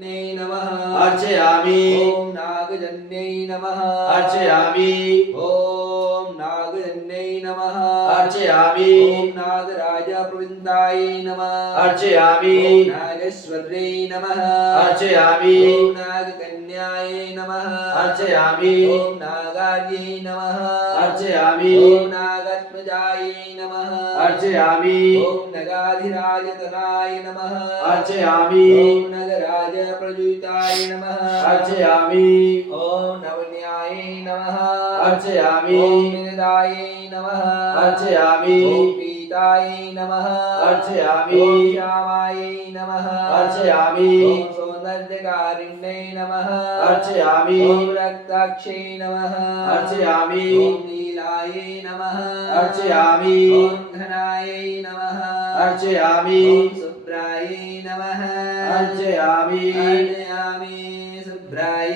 नमः अर्चयामि ॐ नागजन्यै नमः अर्चयामि ॐ नागजन्यै नमः अर्चयामि ॐ नागराजप्रवृन्दाय नमः अर्चयामि ॐ नागेश्वर्यै नमः अर्चयामि ॐ नागकन्याय नमः अर्चयामि ॐ नागार्यै नमः अर्चयामि ॐ नागात्मजाय नमः अर्चयामि ॐ नगाधिराजतनाय नमः अर्चयामि ॐ नगराजप्रयुताय नमः अर्चयामि ॐ नवन्याय नमः अर्चयामि ॐ निनदाय नमः अर्चयामि ॐ पीताय नमः अर्चयामि ॐ श्यामाय नमः अर्चयामि ॐ सौन्दर्यकारिण्यै नमः अर्चयामि ॐ रक्ताक्षै नमः अर्चयामि ॐ नीलाय नमः अर्चयामि ॐ घनाय नमः अर्चयामि ॐ शुभ्राय नमः अर्चयामि अर्चयामि शुभ्राय